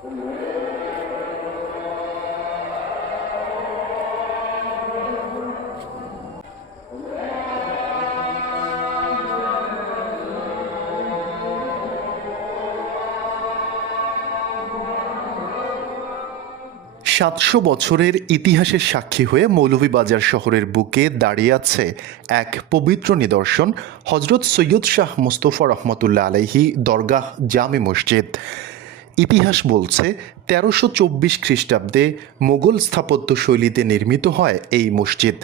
সাতশো বছরের ইতিহাসের সাক্ষী হয়ে মৌলভীবাজার শহরের বুকে দাঁড়িয়ে আছে এক পবিত্র নিদর্শন, হজরত সৈয়দ শাহ মুস্তফা রহমতুল্লাহ আলাইহি দরগাহ জামে মসজিদ। ইতিহাস বলছে ১৩২৪ খ্রিস্টাব্দে মোগল স্থাপত্য শৈলীতে নির্মিত হয় এই মসজিদ।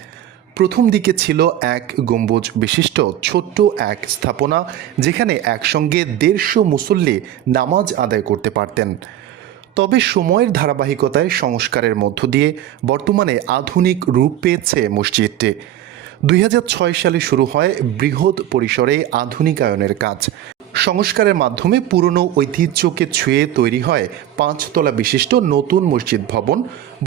প্রথম দিকে ছিল এক গম্বুজ বিশিষ্ট ছোট্ট এক স্থাপনা, যেখানে একসঙ্গে ১৫০ মুসল্লি নামাজ আদায় করতে পারতেন। তবে সময়ের ধারাবাহিকতায় সংস্কারের মধ্য দিয়ে বর্তমানে আধুনিক রূপ পেয়েছে মসজিদটি। ২০০৬ সালে শুরু হয় বৃহৎ পরিসরে আধুনিকায়নের কাজ। সংস্কারের মাধ্যমে পুরনো ঐতিহ্যকে ছুঁয়ে তৈরি হয় ৫ তলা বিশিষ্ট নতুন মসজিদ ভবন।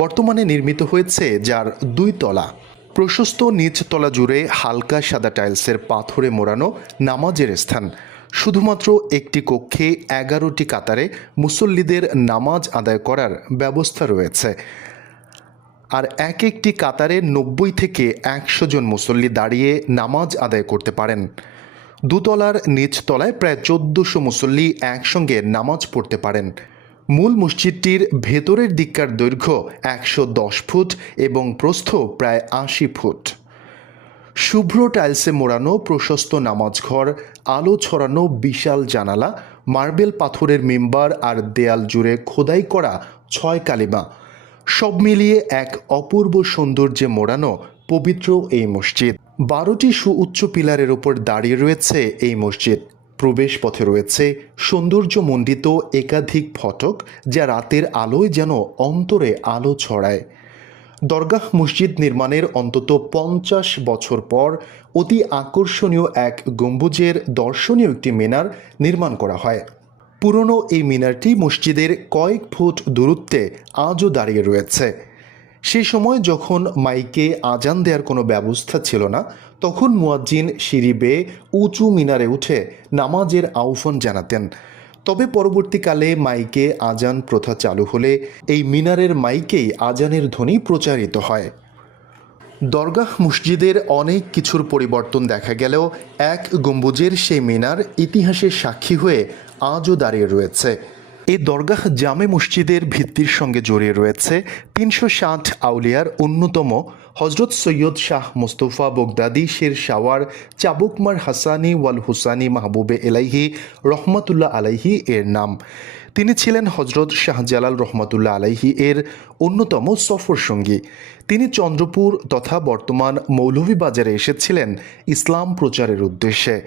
বর্তমানে নির্মিত হয়েছে যার ২ তলা। প্রশস্ত নিচতলা জুড়ে হালকা সাদা টাইলসের পাথরে মোড়ানো নামাজের স্থান। শুধুমাত্র একটি কক্ষে ১১টি কাতারে মুসল্লিদের নামাজ আদায় করার ব্যবস্থা রয়েছে। আর এক একটি কাতারে ৯০ থেকে ১০০ জন মুসল্লি দাঁড়িয়ে নামাজ আদায় করতে পারেন। দুতলার নিচতলায় প্রায় ১৪০০ মুসল্লি একসঙ্গে নামাজ পড়তে পারেন। মূল মসজিদটির ভেতরের দিককার দৈর্ঘ্য ১১০ ফুট এবং প্রস্থ প্রায় ৮০ ফুট। শুভ্র টাইলসে মোড়ানো প্রশস্ত নামাজঘর, আলো ছড়ানো বিশাল জানালা, মার্বেল পাথরের মেম্বার আর দেয়াল জুড়ে খোদাই করা ৬ কালিমা, সব মিলিয়ে এক অপূর্ব সৌন্দর্যে মোড়ানো পবিত্র এই মসজিদ। ১২টি সুউচ্চ পিলারের ওপর দাঁড়িয়ে রয়েছে এই মসজিদ। প্রবেশ পথে রয়েছে সৌন্দর্যমণ্ডিত একাধিক ফটক, যা রাতের আলোয় যেন অন্তরে আলো ছড়ায়। দরগাহ মসজিদ নির্মাণের অন্তত ৫০ বছর পর অতি আকর্ষণীয় এক গম্বুজের দর্শনীয় একটি মিনার নির্মাণ করা হয়। পুরনো এই মিনারটি মসজিদের কয়েক ফুট দূরত্বে আজও দাঁড়িয়ে রয়েছে। সেই সময় যখন মাইকে আজান দেওয়ার কোনো ব্যবস্থা ছিল না, তখন মুয়াজ্জিন সিঁড়ি বেয়ে উঁচু মিনারে উঠে নামাজের আহ্বান জানাতেন। তবে পরবর্তীকালে মাইকে আজান প্রথা চালু হলে এই মিনারের মাইকেই আজানের ধ্বনি প্রচারিত হয়। দরগাহ মসজিদের অনেক কিছুর পরিবর্তন দেখা গেলেও এক গম্বুজের সেই মিনার ইতিহাসের সাক্ষী হয়ে আজও দাঁড়িয়ে রয়েছে। এই দরগাহ জামে মসজিদের ভিত্তির সঙ্গে জড়িয়ে রয়েছে ৩৬০ আউলিয়ার অন্যতম হজরত সৈয়দ শাহ মুস্তফা বগদাদি শেরশাওয়ার চাবুকমার হাসানি ওয়াল হুসানি মাহবুবে এলাইহি রহমতুল্লাহ আলাইহি এর নাম। তিনি ছিলেন হজরত শাহজালাল রহমতুল্লাহ আলাইহি এর অন্যতম সফর সঙ্গী। তিনি চন্দ্রপুর তথা বর্তমান মৌলভীবাজারে এসেছিলেন ইসলাম প্রচারের উদ্দেশ্যে।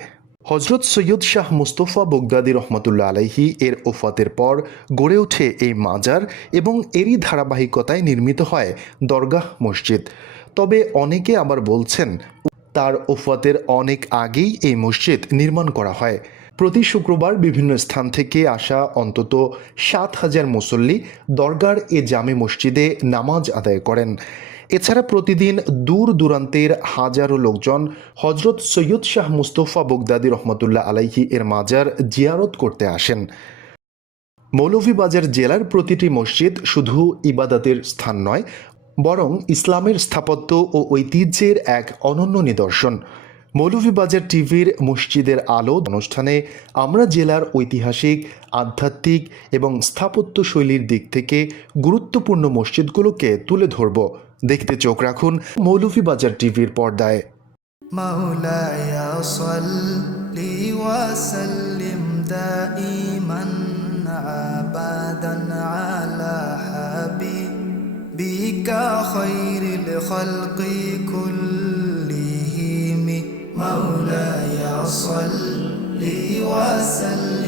হজরত সৈয়দ শাহ মুস্তফা বগদাদি রহমতুল্লাহ আলাইহি এর ওফাতের পর গড়ে ওঠে এই মাজার এবং এরই ধারাবাহিকতায় নির্মিত হয় দরগাহ মসজিদ। তবে অনেকে আবার বলছেন তার ওফাতের অনেক আগেই এই মসজিদ নির্মাণ করা হয়। প্রতি শুক্রবার বিভিন্ন স্থান থেকে আসা অন্তত ৭,০০০ মুসল্লি দরগার এ জামে মসজিদে নামাজ আদায় করেন। এছাড়া প্রতিদিন দূর দূরান্তের হাজারো লোকজন হজরত সৈয়দ শাহ মুস্তফা বগদাদি রহমতুল্লাহ আলাইহি এর মাজার জিয়ারত করতে আসেন। মৌলভীবাজার জেলার প্রতিটি মসজিদ শুধু ইবাদতের স্থান নয়, বরং ইসলামের স্থাপত্য ও ঐতিহ্যের এক অনন্য নিদর্শন। মৌলভীবাজার টিভির মসজিদের আলো অনুষ্ঠানে আমরা জেলার ঐতিহাসিক, আধ্যাত্মিক এবং স্থাপত্য শৈলীর দিক থেকে গুরুত্বপূর্ণ মসজিদগুলোকে তুলে ধরব। দেখতে চোখ রাখুন মৌলভীবাজার টিভির পর্দায়। মাওলায়া সাল্লি ওয়া সাল্লিম দাইমান আবাদান আলা হাবিবিকা খায়রিল খালকি কুল্লিহিম। মাওলায়া সাল্লি ওয়া সাল্লিম